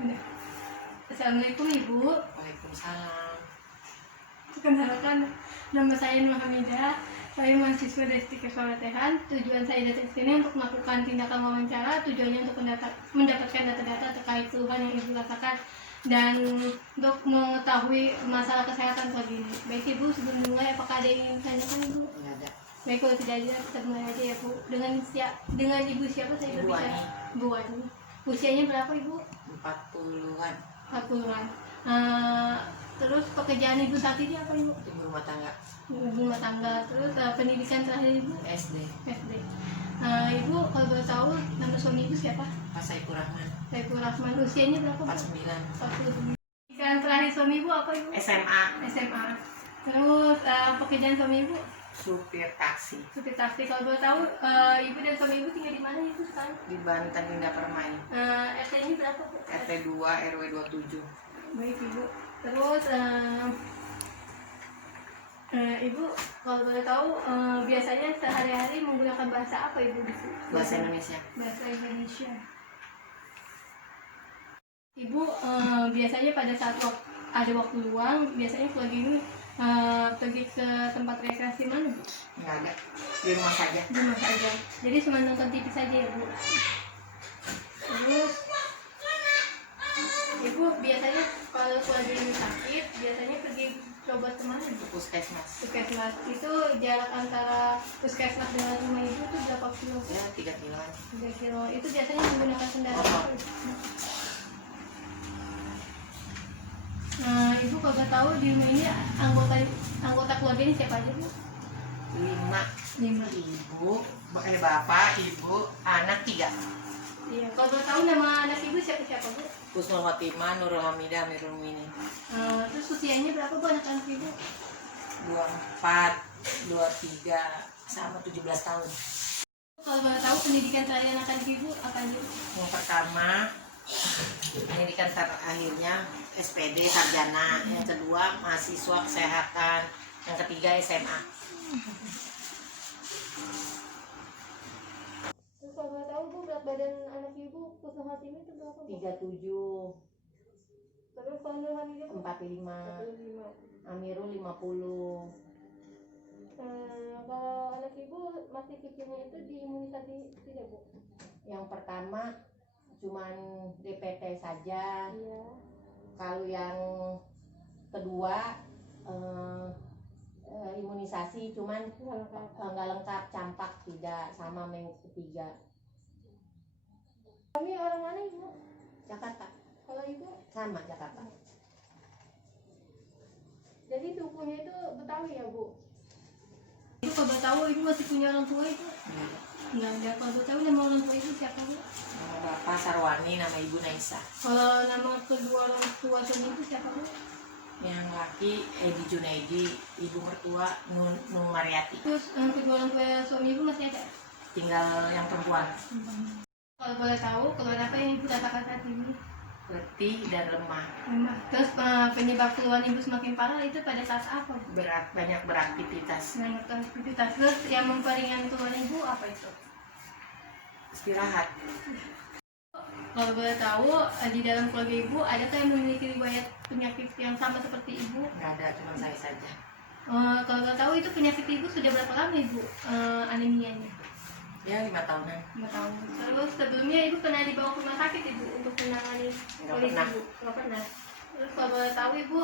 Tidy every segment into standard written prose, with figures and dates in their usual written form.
Udah. Assalamualaikum Ibu. Waalaikumsalam. Perkenalkan, nama saya Nur Hamidah. Saya mahasiswa dari Stikes Falatehan. Tujuan saya datang ke sini untuk melakukan tindakan wawancara. Tujuannya untuk mendapatkan data-data terkait keluhan yang Ibu rasakan dan untuk mengetahui masalah kesehatan pagi ini. Baik Ibu, sebelum dimulai apakah ada yang ingin ditanyakan Ibu? Enggak ada. Baik, kalau tidak ada kita mulai aja ya Bu. Dengan Ibu siapa saya Ibu berbicara? Ani. Bu Ani. Usianya berapa Ibu? 40-an. 40-an. Terus pekerjaan Ibu saat ini apa Ibu? Ibu rumah tangga. Ibu rumah tangga. Terus pendidikan terakhir Ibu? SD. SD. Ibu kalau boleh tahu nama suami Ibu siapa? Pak Saiful Rahman. Saiful Rahman. Usianya berapa Bu? 49. 49. Pendidikan terakhir suami Ibu apa Ibu? SMA. SMA. Terus pekerjaan suami Ibu? Supir taksi. Supir taksi. Kalau boleh tahu Ibu dan suami Ibu tinggal di mana Ibu sekarang? Di Banten Indah Permai. RT-nya berapa Bu? RT 2 RW 27. Baik Ibu. Terus Ibu kalau boleh tahu biasanya sehari-hari menggunakan bahasa apa Ibu di sini? Bahasa Indonesia. Bahasa Indonesia. Ibu biasanya pada saat ada waktu luang biasanya keluarga ini pergi ke tempat rekreasi mana Bu? Enggak ada. Di rumah saja. Di rumah saja. Jadi cuma nonton TV saja ya Bu. Terus Ibu biasanya kalau keluarga ini sakit biasanya pergi coba kemana Bu? Puskesmas. Puskesmas. Itu jarak antara puskesmas dengan rumah Ibu itu berapa kilo? Ya 3 kiloan. 3 kilo. Itu biasanya menggunakan kendaraan apa? Ibu kalau tahu di rumah ini anggota keluarga ini siapa aja Bu? 5. 5. Ibu, bapak, ibu, anak 3. Iya. Kalau tahu nama anak Ibu siapa Bu? Kusnul Fatimah, Nurul Hamidah, Amirul Mukminin. Terus usianya berapa Bu anak-anak Ibu? 24, 23, sama 17 tahun. Kalau boleh tahu pendidikan terakhir anak-anak Ibu apa aja? Yang pertama, pendidikan terakhirnya SPD sarjana, yang kedua mahasiswa kesehatan, yang ketiga SMA. Terus kalau boleh tahu Bu berat badan anak Ibu Kusnul Hatimah itu berapa Bu? 37, Terus kalau Nur Hamidah 45, 45. Amirul 50. Kalau anak Ibu masih kecilnya itu diimunisasi tidak Bu? Yang pertama cuman DPT saja. Iya. Kalau yang kedua imunisasi cuman nggak lengkap, campak tidak, sama minggu ketiga. Kami orang mana Ibu? Jakarta. Kalau Ibu? Sama Jakarta. Jadi sukunya itu Betawi ya Bu? Ibu kalau tahu Ibu masih punya orang tua itu? Nggak ada. Kalau tahu nama orang tua Ibu siapa Bu? Nama bapak Sarwani, nama ibu Naisa. Kalau nama kedua orang tua suami Ibu siapa Bu? Yang laki Edi Junaidi, ibu mertua Nun Mariati. Terus kedua orang tua suami Ibu masih ada? Tinggal yang perempuan. Kalau boleh tahu, kalau apa yang Ibu rasakan saat ini? Letih dan lemah. Terus penyebab keluhan Ibu semakin parah itu pada saat apa? Banyak beraktivitas. Banyak aktivitas. Terus yang memperingan keluhan Ibu apa itu? Istirahat. Kalau boleh tahu, di dalam keluarga Ibu adakah yang memiliki riwayat penyakit yang sama seperti Ibu? Nggak ada, cuma saya saja. Kalau boleh tahu itu penyakit Ibu sudah berapa lama Ibu anemianya? Ya 5 tahunan. 5 tahun. Terus sebelumnya Ibu pernah dibawa ke rumah sakit Ibu untuk menangani Nggak kondisi pernah. Ibu? Nggak pernah. Terus kalau boleh tahu Ibu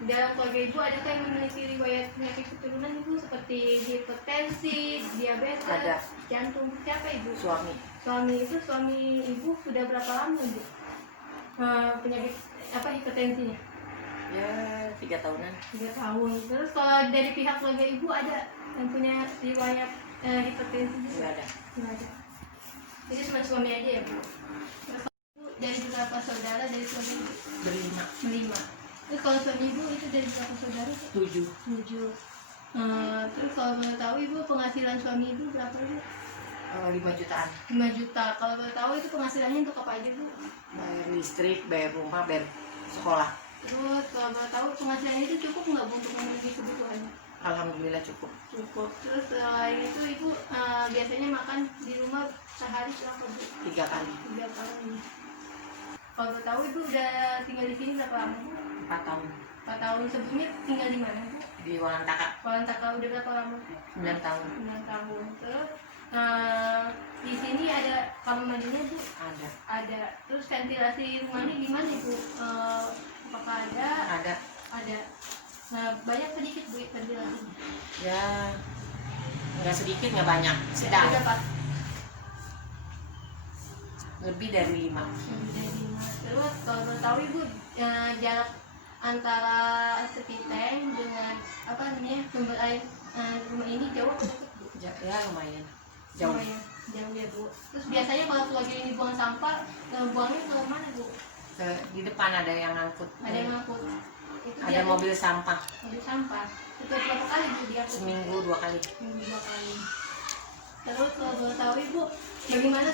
di dalam keluarga Ibu adakah yang memiliki riwayat penyakit keturunan Ibu seperti hipertensi, diabetes, Ada. jantung? Siapa Ibu? Suami. Suami Ibu sudah berapa lama Ibu penyakit hipertensinya? Ya 3 tahunan. 3 tahun. Terus kalau dari pihak keluarga Ibu ada yang punya riwayat hipertensi juga? Nggak ada. Nggak ada. Jadi cuma suami aja ya Bu? Terus Ibu dari berapa saudara dari keluarga Ibu? Berlima. 5. Terus kalau suami Ibu itu dari berapa saudara? 7. 7. Terus kalau boleh tahu Ibu penghasilan suami Ibu berapa Ibu? 5 jutaan. 5 juta. Kalau boleh tahu itu penghasilannya untuk apa aja Bu? Bayar listrik, bayar rumah, bayar sekolah. Terus kalau boleh tahu penghasilannya itu cukup nggak Bu untuk memenuhi kebutuhannya? Alhamdulillah cukup. Cukup. Terus selain itu Ibu biasanya makan di rumah sehari berapa Bu? 3 kali. 3 kali. Kalau boleh tahu ibu udah tinggal di sini berapa lama bu? 4 tahun 4 tahun. Sebelumnya tinggal di mana bu? di Walantaka. Walantaka udah berapa lama? 9 tahun 9 tahun. Terus di sini ada kamar mandinya bu? ada. Ada. Terus ventilasi rumahnya gimana ibu? Apakah ada? Ada. Ada. Nah, banyak sedikit bu ventilasinya? Ya nggak sedikit nggak banyak, sedang. Ada pak? Lebih dari 5. Lebih dari 5. Terus kalau boleh tahu ibu jarak antara septic tank dengan apa namanya sumber air rumah ini jauh atau dekat bu? Ya lumayan jauh. Lumayan jauh ya bu. Terus biasanya kalau keluarga ini buang sampah, buangnya ke mana bu? Di depan ada yang ngangkut. Ada yang ngangkut. Itu Ada biasanya mobil sampah. mobil sampah. Itu berapa kali bu dia? Seminggu 2 kali. Seminggu 2 kali. Terus kalau boleh tahu ibu, bagaimana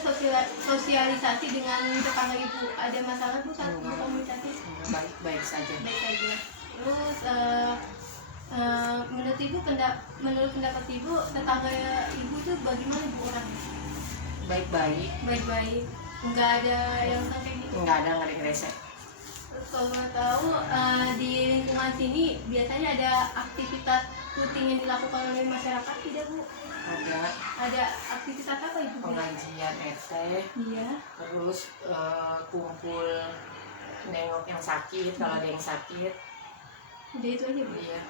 sosialisasi dengan tetangga ibu? Ada masalah bu saat berkomunikasi? Baik-baik saja. Baik saja. Terus menurut pendapat ibu, tetangga ibu tuh bagaimana bu orang? Baik-baik. Baik-baik. Nggak ada yang kayak gitu? Nggak ada yang resek. Terus kalau mau tahu di lingkungan sini biasanya ada aktivitas rutin yang dilakukan oleh masyarakat tidak bu? Ada aktivitas apa ibu? Pengajian RT. Iya. Terus kumpul nengok yang sakit kalau ada yang sakit. Udah itu aja bu? Iya.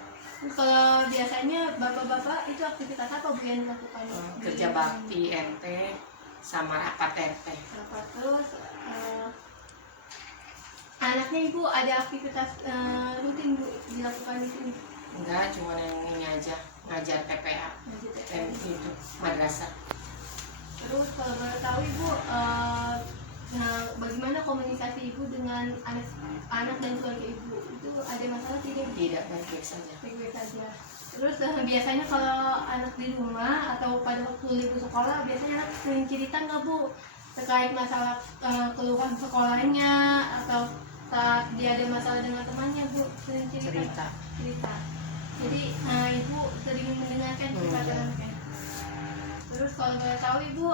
Terus kalau biasanya bapak-bapak itu aktivitas apa bu yang dilakukan? Kerja bakti RT sama rapat RT. Rapat. Terus anaknya ibu ada aktivitas rutin bu dilakukan di sini? Enggak, cuma yang ini aja, ngajar TPA dan itu madrasah. Terus kalau boleh tahu ibu, bagaimana komunikasi ibu dengan anak dan keluarga ibu? Itu ada masalah tidak? Tidak, baik-baik saja. Baik-baik saja. Terus biasanya kalau anak di rumah atau pada waktu libur sekolah, biasanya anak sering cerita nggak bu terkait masalah keluhan sekolahnya atau saat dia ada masalah dengan temannya bu sering cerita. Jadi ibu sering mendengarkan cerita anaknya. Terus kalau boleh tahu ibu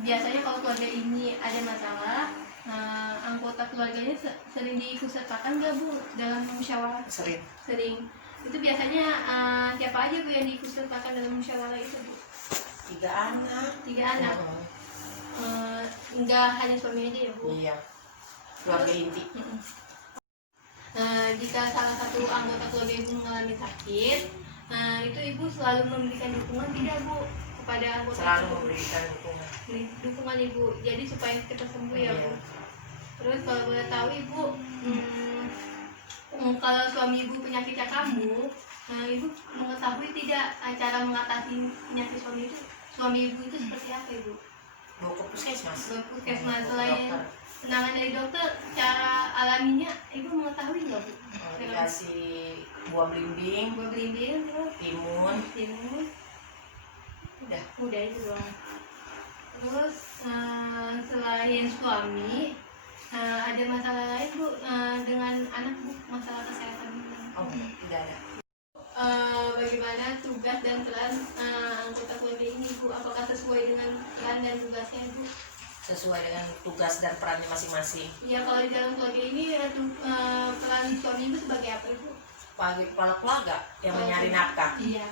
biasanya kalau keluarga ini ada masalah, anggota keluarganya sering diikutsertakan nggak bu dalam musyawarah? Sering. Itu biasanya siapa aja bu yang diikutsertakan dalam musyawarah itu bu? 3 anak. 3 anak. Enggak hanya suami aja ya bu? Iya. Keluarga inti. Jika salah satu anggota keluarga ibu mengalami sakit, itu ibu selalu memberikan dukungan tidak bu kepada anggota? Selalu memberikan dukungan ibu, jadi supaya kita sembuh ya bu. Terus kalau boleh tahu ibu, kalau suami ibu penyakitnya kambuh, ibu mengetahui tidak cara mengatasi penyakit suami ibu itu seperti apa ibu? Bawa ke puskesmas. Selain penanganan dari dokter, cara alaminya ibu mengetahui nggak bu? Dikasih buah belimbing, Terus timun. Udah itu doang. Terus selain suami, ada masalah lain bu dengan anak bu, masalah kesehatan? Oh, tidak ada. Bagaimana tugas dan peran anggota keluarga ini bu? Apakah sesuai dengan peran dan tugasnya bu? Sesuai dengan tugas dan perannya masing-masing. Ya kalau di dalam keluarga ini peran suami ibu sebagai apa ibu? Sebagai kepala keluarga yang mencari nafkah. Iya.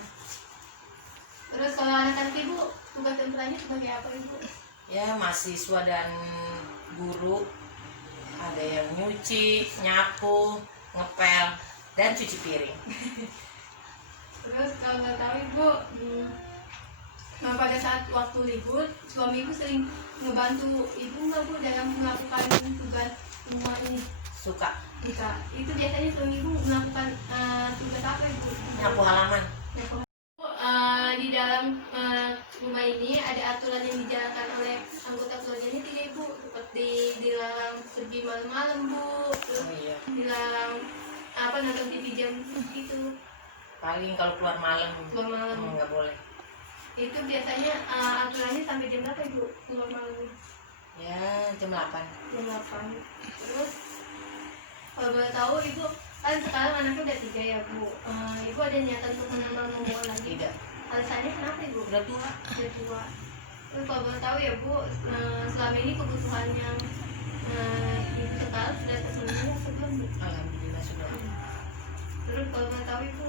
Terus kalau anak-anak ibu tugas dan perannya sebagai apa ibu? Ya mahasiswa dan guru, ada yang nyuci, nyapu, ngepel, dan cuci piring. Terus kalau nggak tahu ibu, pada saat waktu libur suami ibu sering ngebantu ibu nggak bu dalam melakukan tugas rumah ini? Suka. Itu biasanya suami ibu melakukan tugas apa ibu? Nyapu halaman. Di dalam rumah ini ada aturan yang dijalankan oleh anggota keluarganya tidak ibu? Seperti dilarang pergi malam-malam bu, terus dilarang nonton TV jam itu. Paling kalau keluar malam nggak boleh. Itu biasanya aturannya sampai jam berapa ibu keluar malam? Ya jam 8. Jam 8. Terus kalau boleh tahu ibu, kan sekarang anaknya udah 3 ya bu, ibu ada niatan untuk menambah hubungan lagi? Tidak. Alasannya kenapa ibu? Udah tua. Udah tua. Kalau boleh tahu ya Bu, selama ini kebutuhan yang Ibu sekarang sudah terpenuhi atau belum Bu? Alhamdulillah sudah. Terus kalau boleh tahu Ibu,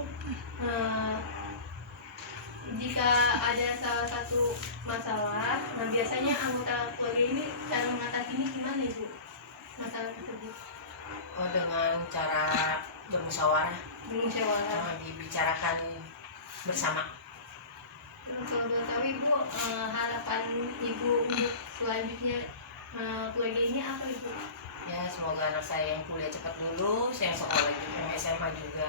jika ada salah satu masalah, nah biasanya anggota keluarga ini cara mengatasinya gimana Ibu? Masalah tersebut Dengan cara bermusyawarah, bermusyawarah. dibicarakan bersama. Terus kalau boleh tahu Ibu, harapan Ibu untuk selanjutnya keluarga ini apa Ibu? Ya semoga anak saya yang kuliah cepat lulus, yang sekolah juga, yang SMA juga,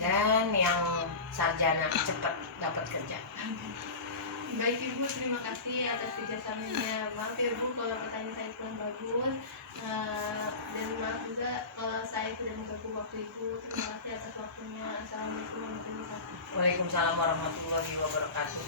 dan yang sarjana cepat dapat kerja. Baik Ibu, terima kasih atas kerjasamanya. Maaf ya Bu kalau pertanyaan saya kurang bagus, dan maaf juga kalau saya sudah mengganggu waktu Ibu. Terima kasih atas waktunya. Assalamualaikum warahmatullahi wabarakatuh. Waalaikumsalam warahmatullahi wabarakatuh.